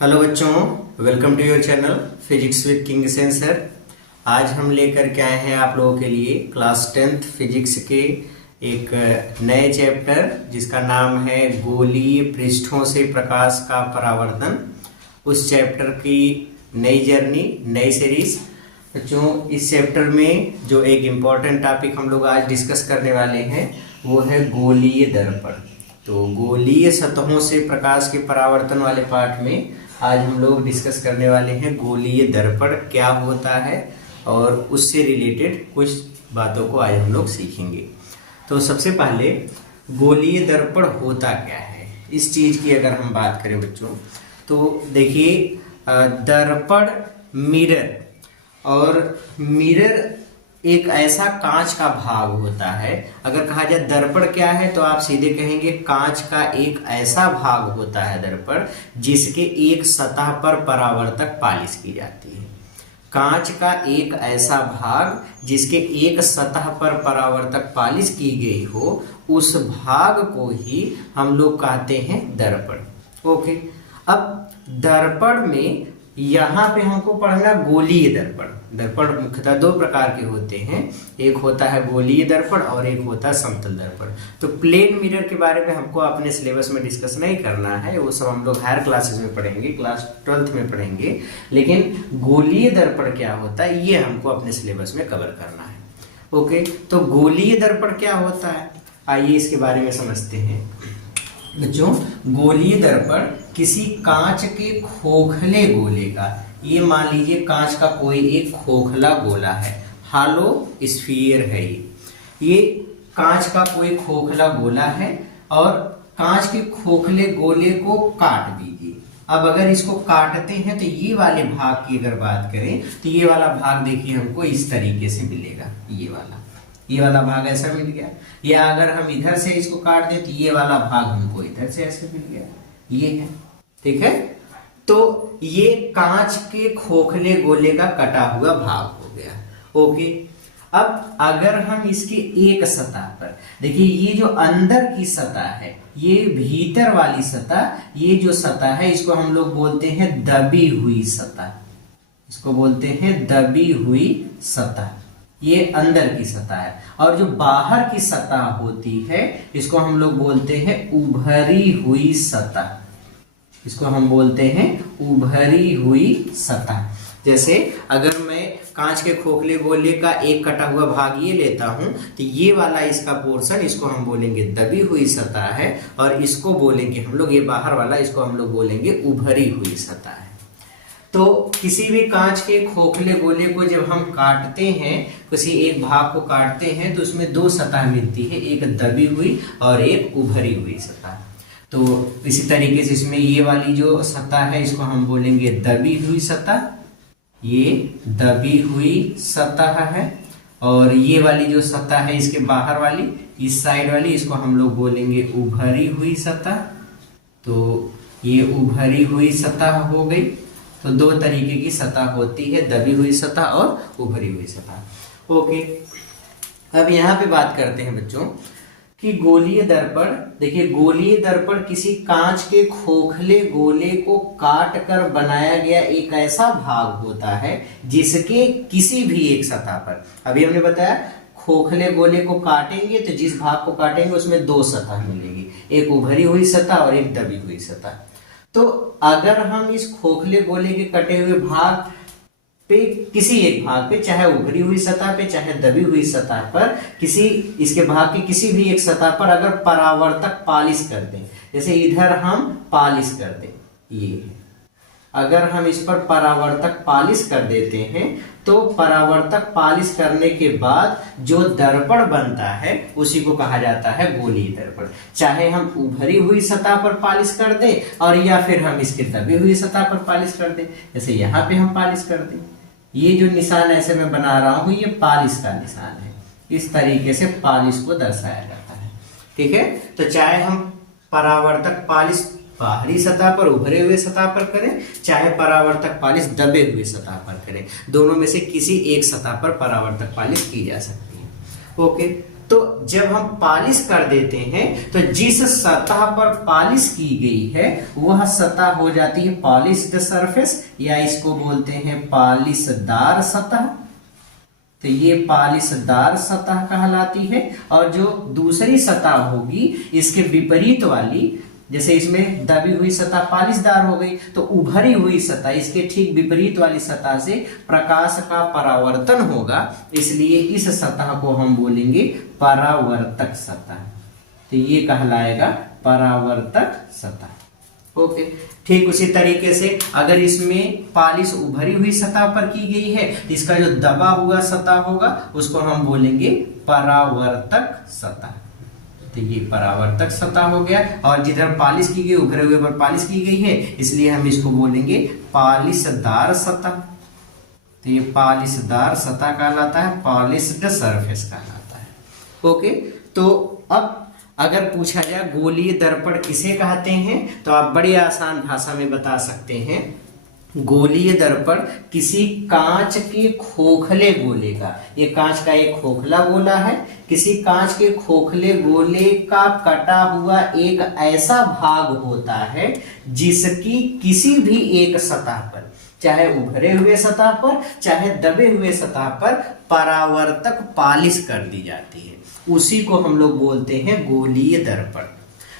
Hello बच्चों, welcome to your channel physics with king sensor. आज हम लेकर के आए हैं आप लोगों के लिए क्लास 10th फिजिक्स के एक नए चैप्टर जिसका नाम है गोलीय पृष्ठों से प्रकाश का परावर्तन। उस चैप्टर की नई जर्नी, नई सीरीज। बच्चों, इस चैप्टर में जो एक इम्पॉर्टेंट टॉपिक हम लोग आज डिस्कस करने वाले हैं वो है गोलीय दर्पण। तो गोलीय सतहों से प्रकाश के परावर्तन वाले पार्ट में आज हम लोग डिस्कस करने वाले हैं गोलीय दर्पण क्या होता है और उससे रिलेटेड कुछ बातों को आज हम लोग सीखेंगे। तो सबसे पहले गोलीय दर्पण होता क्या है, इस चीज की अगर हम बात करें बच्चों, तो देखिए दर्पण मिरर, और मिरर एक ऐसा कांच का भाग होता है। अगर कहा जाए दर्पण क्या है तो आप सीधे कहेंगे कांच का एक ऐसा भाग होता है दर्पण जिसके एक सतह पर परावर्तक पालिश की जाती है। कांच का एक ऐसा भाग जिसके एक सतह पर परावर्तक पालिश की गई हो, उस भाग को ही हम लोग कहते हैं दर्पण। ओके, अब दर्पण में यहाँ पे हमको पढ़ना गोलीय दर्पण। दर्पण मुख्यतः दो प्रकार के होते हैं, एक होता है गोलीय दर्पण और एक होता है समतल दर्पण। तो प्लेन मिरर के बारे में हमको अपने सिलेबस में डिस्कस नहीं करना है, वो सब हम लोग हायर क्लासेस में पढ़ेंगे, क्लास 12th में पढ़ेंगे। लेकिन गोलीय दर्पण क्या होता है ये हमको अपने सिलेबस में कवर करना है। ओके, तो गोलीय दर्पण क्या होता है, आइए इसके बारे में समझते हैं। बच्चों, गोलीय दर्पण किसी कांच के खोखले गोले का, ये मान लीजिए कांच का कोई एक खोखला गोला है, हालो स्फीयर है ये कांच का कोई खोखला गोला है, और कांच के खोखले गोले को काट दीजिए। अब अगर इसको काटते हैं तो ये वाले भाग की अगर बात करें तो ये वाला भाग देखिए हमको इस तरीके से मिलेगा, ये वाला भाग ऐसा मिल गया। या अगर हम इधर से इसको काट दें तो ये वाला भाग हमको इधर से ऐसे मिल गया, ये है, ठीक है। तो ये कांच के खोखले गोले का कटा हुआ भाग हो गया। ओके, अब अगर हम इसके एक सतह पर देखिए, ये जो अंदर की सतह है, ये भीतर वाली सतह, ये जो सतह है इसको हम लोग बोलते हैं दबी हुई सतह, इसको बोलते हैं दबी हुई सतह, ये अंदर की सतह है। और जो बाहर की सतह होती है इसको हम लोग बोलते हैं उभरी हुई सतह, इसको हम बोलते हैं उभरी हुई सतह। जैसे अगर मैं कांच के खोखले गोले का एक कटा हुआ भाग ये लेता हूं तो ये वाला इसका पोर्शन, इसको हम बोलेंगे दबी हुई सतह है, और इसको बोलेंगे हम लोग, ये बाहर वाला, इसको हम लोग बोलेंगे उभरी हुई सतह है। तो किसी भी कांच के खोखले गोले को जब हम काटते हैं, किसी एक भाग को काटते हैं, तो उसमें दो सतह मिलती है, एक दबी हुई और एक उभरी हुई सतह। तो इसी तरीके से इसमें ये वाली जो सतह है इसको हम बोलेंगे दबी हुई सतह, ये दबी हुई सतह है। और ये वाली जो सतह है इसके बाहर वाली, इस साइड वाली, इसको हम लोग बोलेंगे उभरी हुई सतह। तो ये उभरी हुई सतह हो गई। तो दो तरीके की सतह होती है, दबी हुई सतह और उभरी हुई सतह। ओके, अब यहाँ पे बात करते हैं बच्चों कि गोलीय दर्पण। देखिए, गोलीय दर्पण किसी कांच के खोखले गोले को काट कर बनाया गया एक ऐसा भाग होता है जिसके किसी भी एक सतह पर, अभी हमने बताया खोखले गोले को काटेंगे तो जिस भाग को काटेंगे उसमें दो सतह मिलेगी, एक उभरी हुई सतह और एक दबी हुई सतह। तो अगर हम इस खोखले गोले के कटे हुए भाग पे, किसी एक भाग पे, चाहे उभरी हुई सतह पे चाहे दबी हुई सतह पर, किसी इसके भाग के किसी भी एक सतह पर अगर परावर्तक पालिश कर दें, जैसे इधर हम पालिश कर दें, ये अगर हम इस पर परावर्तक पालिश कर देते हैं तो परावर्तक पालिश करने के बाद जो दर्पण बनता है उसी को कहा जाता है गोलीय दर्पण। चाहे हम उभरी हुई सतह पर पालिश कर दें और या फिर हम इसके दबी हुई सतह पर पालिश कर दें, जैसे यहाँ पे हम पालिश कर दें, ये जो निशान ऐसे मैं बना रहा हूं ये पालिश का निशान है, इस तरीके से पालिश को दर्शाया जाता है, ठीक है। तो चाहे हम परावर्तक पालिश बाहरी सतह पर, उभरे हुए सतह पर करें, चाहे परावर्तक पालिश दबे हुए सतह पर करें, दोनों में से किसी एक सतह पर परावर्तक पालिश की जा सकती है। ओके, तो जब हम पालिश कर देते हैं तो जिस सतह पर पालिश की गई है वह सतह हो जाती है पॉलिश्ड सरफेस, या इसको बोलते हैं पॉलिशदार सतह। तो ये पॉलिशदार सतह कहलाती है। और जो दूसरी सतह होगी इसके विपरीत वाली, जैसे इसमें दबी हुई सतह पॉलिशदार हो गई, तो उभरी हुई सतह इसके ठीक विपरीत वाली सतह से प्रकाश का परावर्तन होगा, इसलिए इस सतह को हम बोलेंगे परावर्तक सतह। तो ये कहलाएगा परावर्तक सतह। ओके, ठीक उसी तरीके से अगर इसमें पॉलिश उभरी हुई सतह पर की गई है तो इसका जो दबा हुआ सतह होगा उसको हम बोलेंगे परावर्तक सतह। तो ये परावर्तक सतह हो गया। और जिधर पॉलिश की गई उभरे हुए पर पॉलिश की गई है इसलिए हम इसको बोलेंगे पॉलिशदार सतह। तो ये पॉलिशदार सतह कहलाता है, पॉलिश्ड सरफेस कहलाता है। ओके, तो अब अगर पूछा जाए गोलीय दर्पण किसे कहते हैं तो आप बड़ी आसान भाषा में बता सकते हैं, गोलीय दर्पण किसी कांच के खोखले गोले का, ये कांच का एक खोखला गोला है, किसी कांच के खोखले गोले का कटा हुआ एक ऐसा भाग होता है जिसकी किसी भी एक सतह पर, चाहे उभरे हुए सतह पर चाहे दबे हुए सतह पर परावर्तक पॉलिश कर दी जाती है, उसी को हम लोग बोलते हैं गोलीय दर्पण।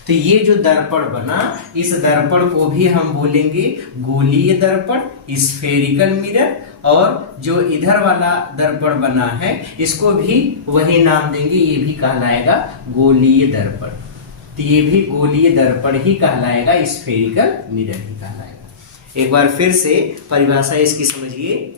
तो ये जो दर्पण बना, इस दर्पण को भी हम बोलेंगे गोलीय दर्पण, स्फेरिकल मिरर। और जो इधर वाला दर्पण बना है इसको भी वही नाम देंगे, ये भी कहलाएगा गोलीय दर्पण। तो ये भी गोलीय दर्पण ही कहलाएगा, स्फेरिकल मिरर ही कहलाएगा। एक बार फिर से परिभाषा इसकी समझिए।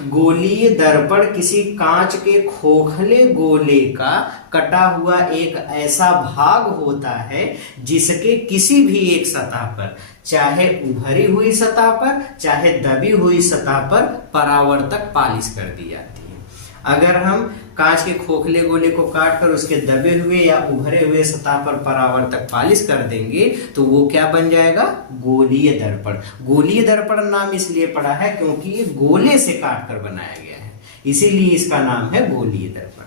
गोलीय दर्पण किसी कांच के खोखले गोले का कटा हुआ एक ऐसा भाग होता है जिसके किसी भी एक सतह पर, चाहे उभरी हुई सतह पर चाहे दबी हुई सतह पर परावर्तक पॉलिश कर दी जाती है। अगर हम कांच के खोखले गोले को काट कर उसके दबे हुए या उभरे हुए सतह पर परावर्तक पॉलिश कर देंगे तो वो क्या बन जाएगा, गोलीय दर्पण। गोलीय दर्पण नाम इसलिए पड़ा है क्योंकि ये गोले से काट कर बनाया गया है, इसीलिए इसका नाम है गोलीय दर्पण।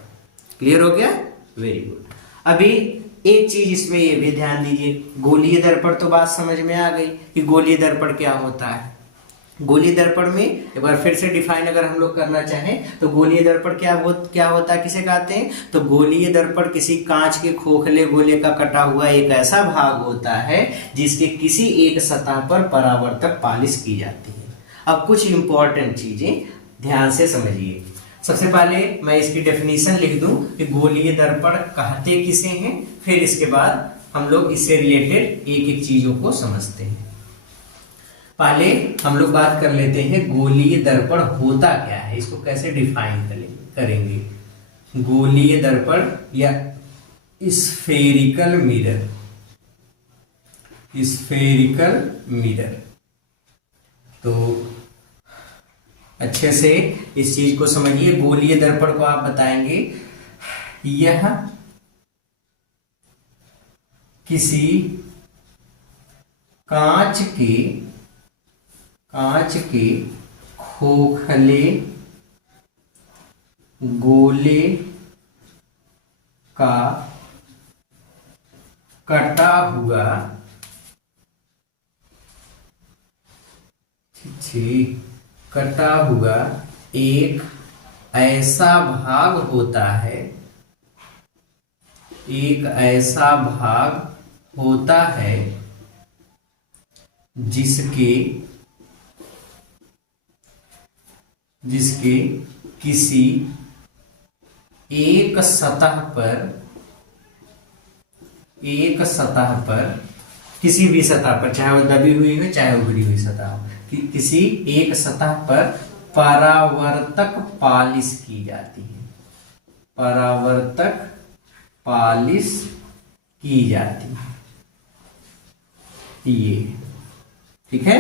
क्लियर हो गया? Very good. अभी एक चीज इसमें ये भी ध्यान दीजिए, गोलीय दर्पण तो बात समझ में आ गई कि गोलीय दर्पण क्या होता है। गोलीय दर्पण में एक बार फिर से डिफाइन अगर हम लोग करना चाहें तो गोलीय दर्पण क्या होता है, किसे कहते हैं? तो गोलीय दर्पण किसी कांच के खोखले गोले का कटा हुआ एक ऐसा भाग होता है जिसके किसी एक सतह पर परावर्तक पॉलिश की जाती है। अब कुछ इंपॉर्टेंट चीजें ध्यान से समझिए। सबसे पहले मैं इसकी डेफिनेशन लिख दूं कि गोलीय दर्पण कहते किसे हैं, फिर इसके बाद हम लोग इससे रिलेटेड एक एक चीजों को समझते हैं। पहले हम लोग बात कर लेते हैं गोलीय दर्पण होता क्या है, इसको कैसे डिफाइन करेंगे। गोलीय दर्पण या स्फेरिकल मिरर, स्फेरिकल मिरर। तो अच्छे से इस चीज को समझिए। गोलीय दर्पण को आप बताएंगे यह किसी कांच के खोखले गोले का कटा हुआ एक ऐसा भाग होता है, एक ऐसा भाग होता है जिसके किसी एक सतह पर किसी भी सतह पर, चाहे वो दबी हुई हो चाहे उभरी हुई सतह हो, किसी एक सतह पर परावर्तक पॉलिश की जाती है, परावर्तक पॉलिश की जाती है। ये ठीक है।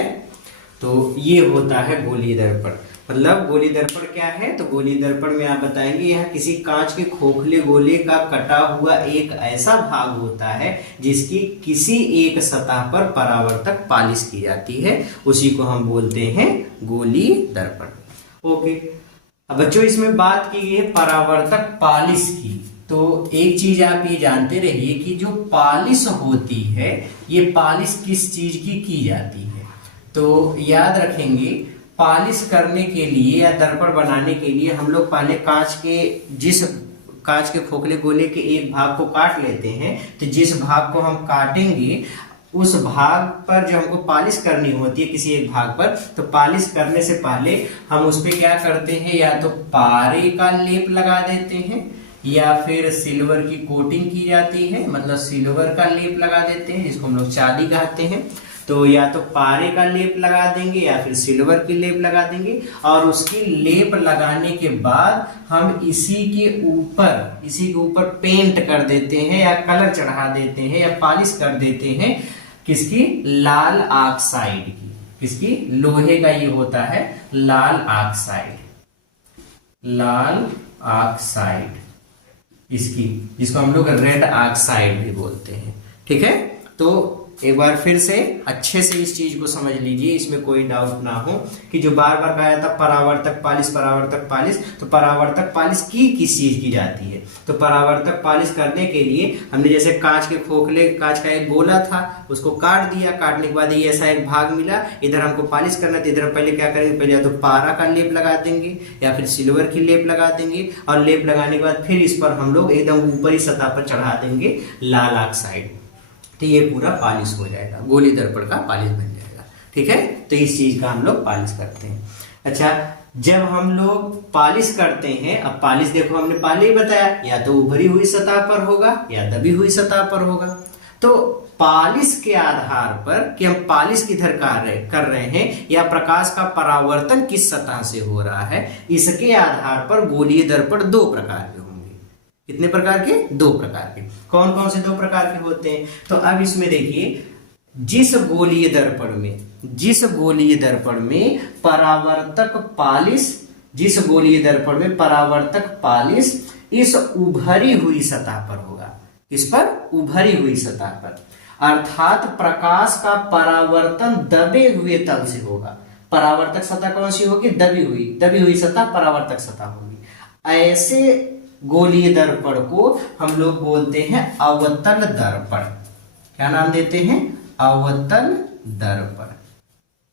तो ये होता है गोलीय दर्पण। मतलब गोलीय दर्पण क्या है, तो गोलीय दर्पण में आप बताएंगे यह किसी कांच के खोखले गोले का कटा हुआ एक ऐसा भाग होता है जिसकी किसी एक सतह पर परावर्तक पॉलिश की जाती है, उसी को हम बोलते हैं गोलीय दर्पण। ओके, अब बच्चों इसमें बात की गई है परावर्तक पॉलिश की, तो तो एक चीज आप ये जानते रहिए कि जो पॉलिश होती है, ये पॉलिश किस चीज की जाती है। तो याद रखेंगे, पॉलिश करने के लिए या दर्पण बनाने के लिए हम लोग पहले कांच के खोखले गोले के एक भाग को काट लेते हैं। तो जिस भाग को हम काटेंगे उस भाग पर जो हमको पॉलिश करनी होती है किसी एक भाग पर, तो पॉलिश करने से पहले हम उस पर क्या करते हैं, या तो पारे का लेप लगा देते हैं या फिर सिल्वर की कोटिंग की जाती है, मतलब सिल्वर का लेप लगा देते हैं जिसको हम लोग चांदी कहते हैं। तो या तो पारे का लेप लगा देंगे या फिर सिल्वर की लेप लगा देंगे, और उसकी लेप लगाने के बाद हम इसी के ऊपर पेंट कर देते हैं या कलर चढ़ा देते हैं या पॉलिश कर देते हैं किसकी, लाल ऑक्साइड की। किसकी, लोहे का ये होता है लाल ऑक्साइड, लाल ऑक्साइड इसकी, जिसको हम लोग रेड ऑक्साइड भी बोलते हैं। ठीक है, तो एक बार फिर से अच्छे से इस चीज को समझ लीजिए, इसमें कोई डाउट ना हो कि जो बार बार कहा जाता परावर्तक पॉलिश, परावर्तक पॉलिश, तो परावर्तक पॉलिश की किस चीज की जाती है। तो परावर्तक पॉलिश करने के लिए हमने जैसे कांच के खोखले, कांच का एक गोला था उसको काट दिया, काटने के बाद ये ऐसा एक भाग मिला, इधर हमको पॉलिश करना है, तो इधर पहले क्या करेंगे, पहले या तो पारा का लेप लगा देंगे या फिर सिल्वर की लेप लगा देंगे, और लेप लगाने के बाद फिर इस पर हम लोग एकदम ऊपरी सतह पर चढ़ा देंगे लाल ऑक्साइड। तो ये पूरा पॉलिश हो जाएगा, गोली दर्पण का पॉलिश बन जाएगा। ठीक है, तो इस चीज का हम लोग पॉलिश करते हैं। अच्छा, जब हम लोग पॉलिश करते हैं, अब पॉलिश देखो हमने पहले ही बताया, या तो उभरी हुई सतह पर होगा या दबी हुई सतह पर होगा। तो पॉलिश के आधार पर कि हम पॉलिश किधर कर रहे हैं या प्रकाश का परावर्तन किस सतह से हो रहा है, इसके आधार पर गोलीय दर्पण दो प्रकार के होंगे। कितने प्रकार के, दो प्रकार के। कौन कौन से दो प्रकार के होते हैं, तो अब इसमें देखिए, जिस गोलीय दर्पण में परावर्तक पॉलिश इस उभरी हुई सतह पर होगा। किस पर, उभरी हुई सतह पर, अर्थात प्रकाश का परावर्तन दबे हुए तल से होगा। परावर्तक सतह कौन सी होगी, दबी हुई सतह परावर्तक सतह होगी। ऐसे गोलीय दर्पण को हम लोग बोलते हैं अवतल दर्पण। क्या नाम देते हैं, अवतल दर्पण।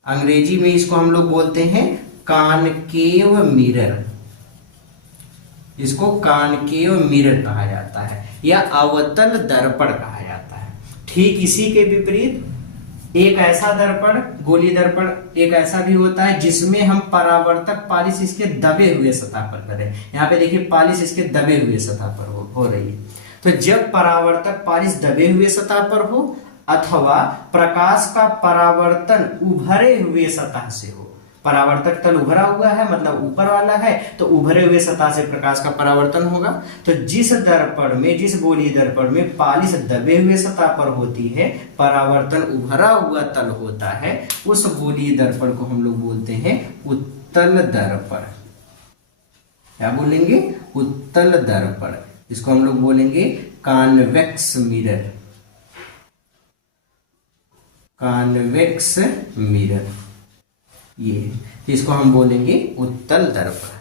अंग्रेजी में इसको हम लोग बोलते हैं कॉनकेव मिरर। इसको कॉनकेव मिरर कहा जाता है या अवतल दर्पण कहा जाता है। ठीक इसी के विपरीत एक ऐसा दर्पण, गोलीय दर्पण एक ऐसा भी होता है जिसमें हम परावर्तक पॉलिश इसके दबे हुए सतह पर करें। यहाँ पे देखिए पॉलिश इसके दबे हुए सतह पर हो रही है। तो जब परावर्तक पॉलिश दबे हुए सतह पर हो अथवा प्रकाश का परावर्तन उभरे हुए सतह से हो, परावर्तक तल उभरा हुआ है मतलब ऊपर वाला है, तो उभरे हुए सतह से प्रकाश का परावर्तन होगा। तो जिस गोलीय दर्पण में पॉलिश दबे हुए सतह पर होती है, परावर्तन उभरा हुआ तल होता है, उस गोलीय दर्पण को हम लोग बोलते हैं उत्तल दर्पण। क्या बोलेंगे, उत्तल दर्पण। इसको हम लोग बोलेंगे कॉन्वेक्स मिरर, कॉन्वेक्स मिरर। ये इसको हम बोलेंगे उत्तल दर्पण।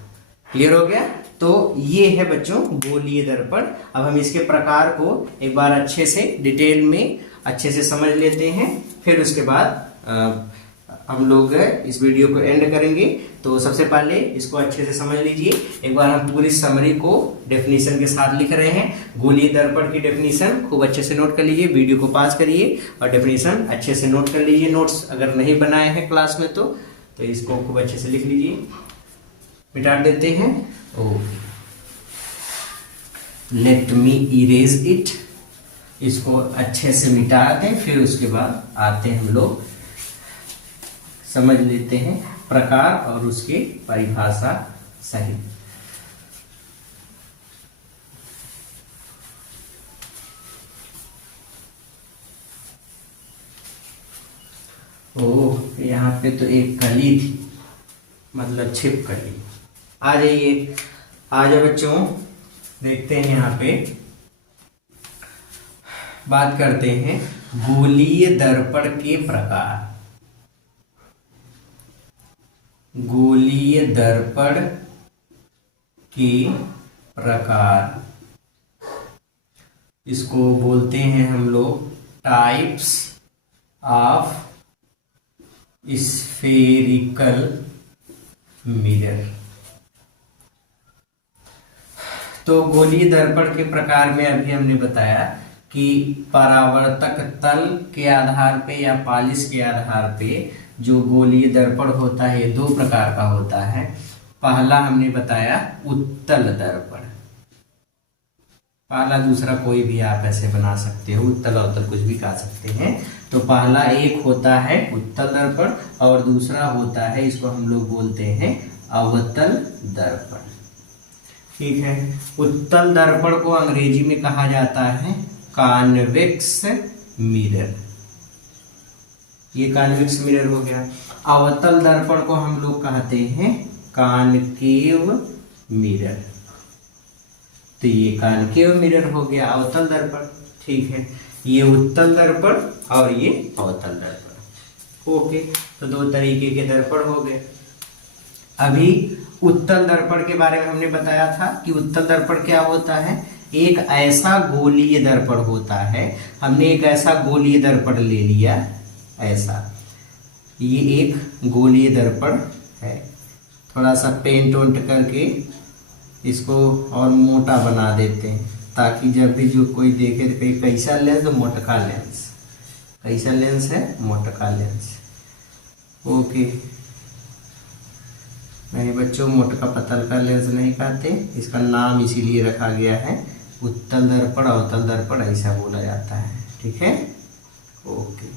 क्लियर हो गया। तो ये है बच्चों गोलीय दर्पण। अब हम इसके प्रकार को एक बार अच्छे से डिटेल में अच्छे से समझ लेते हैं, फिर उसके बाद हम लोग इस वीडियो को एंड करेंगे। तो सबसे पहले इसको अच्छे से समझ लीजिए। एक बार हम पूरी समरी को डेफिनेशन के साथ लिख रहे हैं। गोलीय दर्पण की डेफिनेशन खूब अच्छे से नोट कर लीजिए, वीडियो को पास करिए और डेफिनेशन अच्छे से नोट कर लीजिए। नोट्स अगर नहीं बनाए हैं क्लास में तो इसको खूब अच्छे से लिख लीजिए। मिटा देते हैं। Let me erase it. इसको अच्छे से मिटा दें, फिर उसके बाद आते हैं हम लोग समझ लेते हैं प्रकार और उसकी परिभाषा सही। ओह, यहाँ पे तो एक कली थी, मतलब छिपकली। आ जाइए, आ जाओ बच्चों, देखते हैं यहाँ पे बात करते हैं गोलीय दर्पण के प्रकार। गोलीय दर्पण के प्रकार। इसको बोलते हैं हम लोग टाइप्स ऑफ स्फेरिकल मिरर। तो गोलीय दर्पण के प्रकार में अभी हमने बताया कि परावर्तक तल के आधार पे या पालिश के आधार पे जो गोलीय दर्पण होता है दो प्रकार का होता है। पहला हमने बताया उत्तल दर्पण, पहला दूसरा कोई भी आप ऐसे बना सकते हो, उत्तल अवतल कुछ भी कहा सकते हैं। तो पहला एक होता है उत्तल दर्पण और दूसरा होता है, इसको हम लोग बोलते हैं अवतल दर्पण। ठीक है, उत्तल दर्पण को अंग्रेजी में कहा जाता है कॉन्वेक्स मिरर, ये कॉन्वेक्स मिरर हो गया। अवतल दर्पण को हम लोग कहते हैं कॉनकेव मिरर, तो ये कॉनकेव मिरर हो गया अवतल दर्पण। ठीक है, ये उत्तल दर्पण और ये अवतल दर्पण। ओके, तो दो तरीके के दर्पण हो गए। अभी उत्तल दर्पण के बारे में हमने बताया था कि उत्तल दर्पण क्या होता है, एक ऐसा गोलीय दर्पण होता है। हमने एक ऐसा गोलीय दर्पण ले लिया, ऐसा ये एक गोलीय दर्पण है, थोड़ा सा पेंट ओंट करके इसको और मोटा बना देते हैं ताकि जब भी जो कोई देखे तो कैसा लेंस, तो मोटका लेंस, कैसा लेंस है, मोटका लेंस। ओके, नहीं बच्चों, मोटका पतल का लेंस नहीं कहते, इसका नाम इसीलिए रखा गया है उत्तल दर्पण अवतल दर्पण ऐसा बोला जाता है। ठीक है, ओके।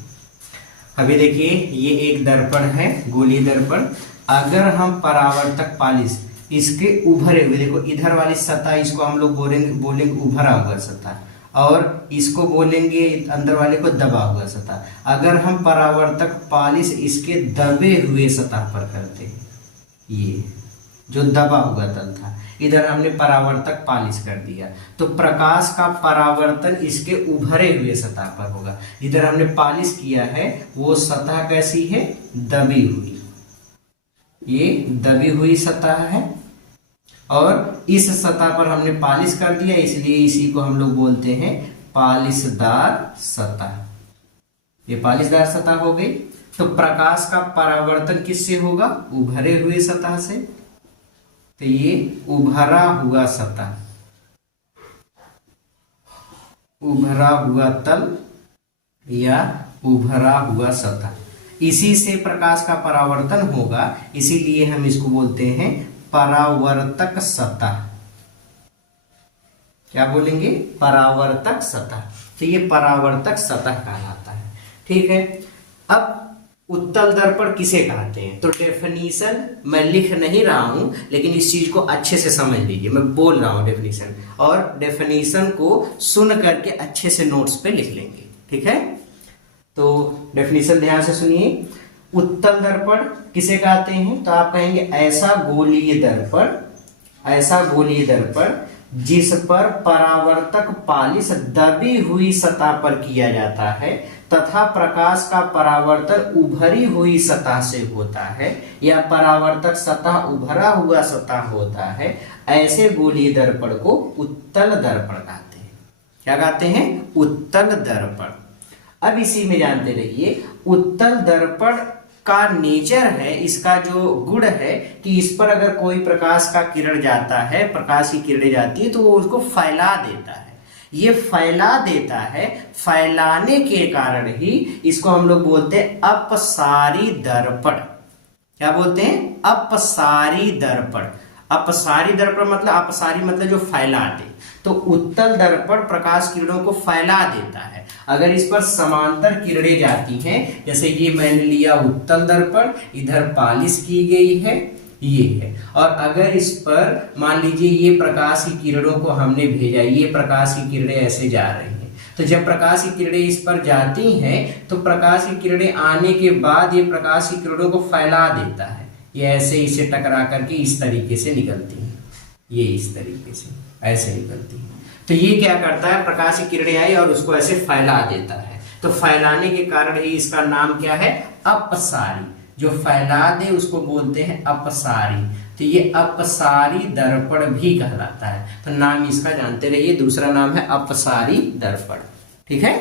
अभी देखिए ये एक दर्पण है गोलीय दर्पण। अगर हम परावर्तक पालिश इसके उभरे हुए, देखो इधर वाली सतह इसको हम लोग बोलेंगे उभरा हुआ सतह, और इसको बोलेंगे अंदर वाले को दबा हुआ सतह। अगर हम परावर्तक पालिश इसके दबे हुए सतह पर करते हैं, ये जो दबा हुआ तल था, इधर हमने परावर्तक पालिश कर दिया, तो प्रकाश का परावर्तन इसके उभरे हुए सतह पर होगा। इधर हमने पालिश किया है वो सतह कैसी है, दबी हुई, ये दबी हुई सतह है, और इस सतह पर हमने पालिश कर दिया, इसलिए इसी को हम लोग बोलते हैं पालिशदार सतह। ये पालिशदार सतह हो गई। तो प्रकाश का परावर्तन किससे होगा, उभरे हुए सतह से, तो ये उभरा हुआ सतह, उभरा हुआ तल या उभरा हुआ सतह, इसी से प्रकाश का परावर्तन होगा, इसीलिए हम इसको बोलते हैं परावर्तक सतह। क्या बोलेंगे, परावर्तक सतह। तो ये परावर्तक सतह कहलाता है। ठीक है, अब उत्तल दर्पण किसे कहते हैं, तो डेफिनीशन मैं लिख नहीं रहा हूं, लेकिन इस चीज को अच्छे से समझ लीजिए, मैं बोल रहा हूं डेफिनीशन, और डेफिनीशन को सुन करके अच्छे से नोट्स पे लिख लेंगे। ठीक है, तो डेफिनीशन ध्यान से सुनिए। उत्तल दर्पण किसे कहते हैं, तो आप कहेंगे ऐसा गोलीय दर्पण, ऐसा गोलीय दर्पण जिस पर परावर्तक पालिश दबी हुई सतह पर किया जाता है तथा प्रकाश का परावर्तन उभरी हुई सतह से होता है, या परावर्तक सतह उभरा हुआ सतह होता है, ऐसे गोलीय दर्पण को उत्तल दर्पण कहते हैं। क्या कहते हैं, उत्तल दर्पण। अब इसी में जानते रहिए, उत्तल दर्पण का नेचर है, इसका जो गुण है कि इस पर अगर कोई प्रकाश का किरण जाता है, प्रकाश की किरणें जाती है, तो वो उसको फैला देता है। ये फैला देता है, फैलाने के कारण ही इसको हम लोग बोलते हैं अपसारी दर्पण। क्या बोलते हैं, अपसारी दर्पण। अपसारी दर्पण मतलब, अपसारी मतलब जो फैला दे। तो उत्तल दर्पण प्रकाश किरणों को फैला देता है। अगर इस पर समांतर किरणें जाती हैं, जैसे ये मैंने लिया उत्तल दर्पण, इधर पालिश की गई है, ये है, और अगर इस पर मान लीजिए ये प्रकाश की किरणों को हमने भेजा, ये प्रकाश की किरणें ऐसे जा रही हैं, तो जब प्रकाश की किरणें इस पर जाती हैं, तो प्रकाश की किरणें आने के बाद ये प्रकाश की किरणों को फैला देता है, ये ऐसे इसे टकरा करके इस तरीके से निकलती हैं, ये इस तरीके से ऐसे निकलती है। तो ये क्या करता है, प्रकाश की किरणें आई और उसको ऐसे फैला देता है, तो फैलाने के कारण ही इसका नाम क्या है, अपसारी। जो फैला दे उसको बोलते हैं अपसारी। तो ये अपसारी दर्पण भी कहलाता है। तो नाम इसका जानते रहिए, दूसरा नाम है अपसारी दर्पण। ठीक है,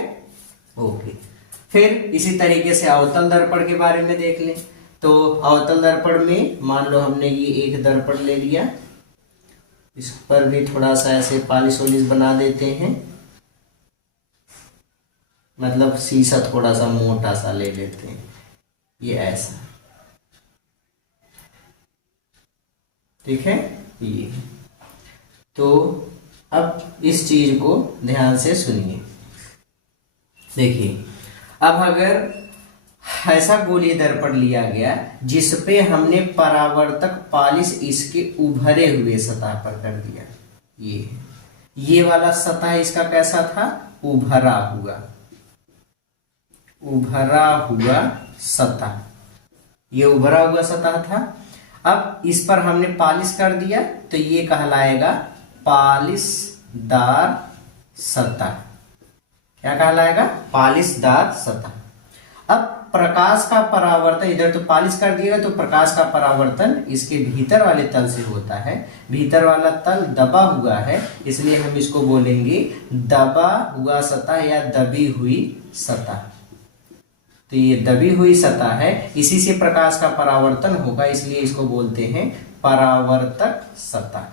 ओके। फिर इसी तरीके से अवतल दर्पण के बारे में देख लें। तो अवतल दर्पण में मान लो हमने ये एक दर्पण ले लिया, इस पर भी थोड़ा सा ऐसे पॉलिश वॉलिश बना देते हैं, मतलब शीशा थोड़ा सा मोटा सा ले लेते हैं, ये ऐसा, ठीक है ये। तो अब इस चीज को ध्यान से सुनिए, देखिए। अब अगर ऐसा गोलीय दर्पण लिया गया जिसपे हमने परावर्तक पॉलिश इसके उभरे हुए सतह पर कर दिया, ये वाला सतह इसका कैसा था, उभरा हुआ सतह, ये उभरा हुआ सतह था। अब इस पर हमने पॉलिश कर दिया तो ये कहलाएगा पॉलिशदार सतह। क्या कहलाएगा, पॉलिशदार सतह। अब प्रकाश का परावर्तन, इधर तो पॉलिश कर दिएगा तो प्रकाश का परावर्तन इसके भीतर वाले तल से होता है। भीतर वाला तल दबा हुआ है, इसलिए हम इसको बोलेंगे दबा हुआ सतह या दबी हुई सतह। तो ये दबी हुई सतह है, इसी से प्रकाश का परावर्तन होगा, इसलिए इसको बोलते हैं परावर्तक सतह।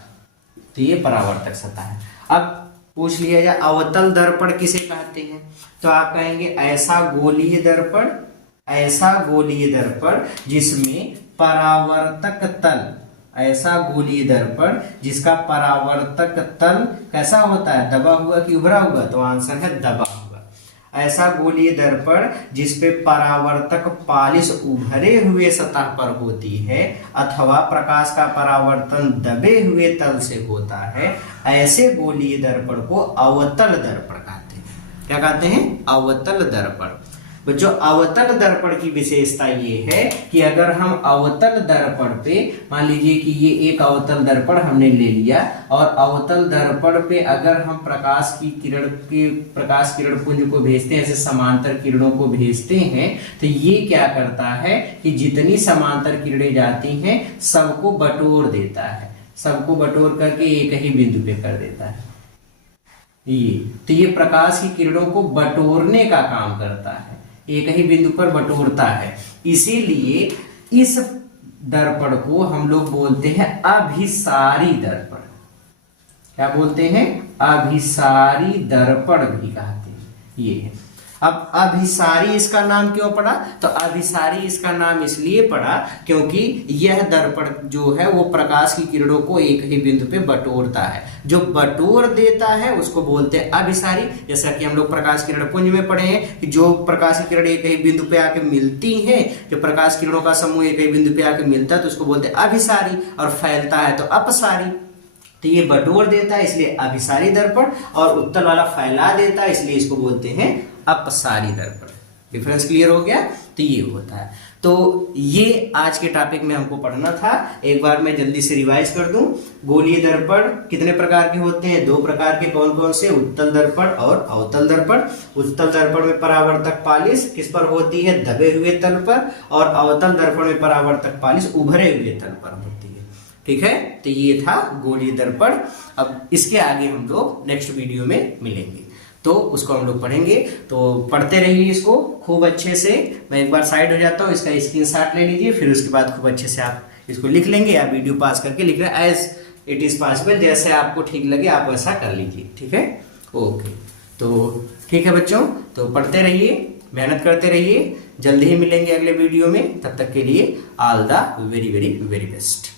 तो ये परावर्तक सतह है। अब पूछ लिया जाए अवतल दर्पण किसे कहते हैं, तो आप कहेंगे ऐसा गोलीय दर्पण जिसमें परावर्तक तल, ऐसा गोलीय दर्पण जिसका परावर्तक तल कैसा होता है, दबा हुआ कि उभरा हुआ, तो आंसर है दबा हुआ। ऐसा गोलीय दर्पण जिसपे परावर्तक पॉलिश उभरे हुए सतह पर होती है अथवा प्रकाश का परावर्तन दबे हुए तल से होता है, ऐसे गोलीय दर्पण को अवतल दर्पण कहते हैं। क्या कहते हैं, अवतल दर्पण। जो अवतल दर्पण की विशेषता ये है कि अगर हम अवतल दर्पण पे, मान लीजिए कि ये एक अवतल दर्पण हमने ले लिया और अवतल दर्पण पे अगर हम प्रकाश किरण पुंज को भेजते हैं, ऐसे समांतर किरणों को भेजते हैं, तो ये क्या करता है कि जितनी समांतर किरणें जाती हैं सबको बटोर देता है, सबको बटोर करके एक ही बिंदु पे कर देता है। तो ये प्रकाश की किरणों को बटोरने का काम करता है, एक ही बिंदु पर बटोरता है। इसीलिए इस दर्पण को हम लोग बोलते हैं अभिसारी दर्पण। क्या बोलते हैं, अभिसारी दर्पण भी कहते हैं, ये है। अब अभिसारी इसका नाम क्यों पड़ा, तो अभिसारी इसका नाम इसलिए पड़ा क्योंकि यह दर्पण जो है वो प्रकाश की किरणों को एक ही बिंदु पे बटोरता है। जो बटोर देता है उसको बोलते हैं अभिसारी। जैसा कि हम लोग प्रकाश किरण पुंज में पढ़े हैं कि जो प्रकाश की किरण एक ही बिंदु पे आके मिलती हैं, जो प्रकाश किरणों का समूह एक ही बिंदु पे आके मिलता है तो उसको बोलते हैं अभिसारी, और फैलता है तो अपसारी। तो ये बटोर देता है इसलिए अभिसारी दर्पण, और उत्तल वाला फैला देता है इसलिए इसको बोलते हैं अपसारी दर्पण। डिफरेंस क्लियर हो गया, तो ये होता है। तो ये आज के टॉपिक में हमको पढ़ना था। एक बार मैं जल्दी से रिवाइज कर दूं। गोलीय दर्पण कितने प्रकार के होते हैं, दो प्रकार के, कौन कौन से, उत्तल दर्पण और अवतल दर्पण। उत्तल दर्पण में परावर्तक पॉलिश किस पर होती है, दबे हुए तल पर, और अवतल दर्पण में परावर्तक पॉलिश उभरे हुए तल पर होती है। ठीक है, तो ये था गोलीय दर्पण। अब इसके आगे हम लोग नेक्स्ट वीडियो में मिलेंगे, तो उसको हम लोग पढ़ेंगे। तो पढ़ते रहिए इसको खूब अच्छे से। मैं एक बार साइड हो जाता हूँ, इसका स्क्रीनशॉट ले लीजिए, फिर उसके बाद खूब अच्छे से आप इसको लिख लेंगे या वीडियो पास करके लिख रहे हैं, एज इट इज पॉसिबल, जैसे आपको ठीक लगे आप वैसा कर लीजिए। ठीक है, ओके। तो ठीक है बच्चों, तो पढ़ते रहिए, मेहनत करते रहिए। जल्दी ही मिलेंगे अगले वीडियो में, तब तक के लिए all the very very very best.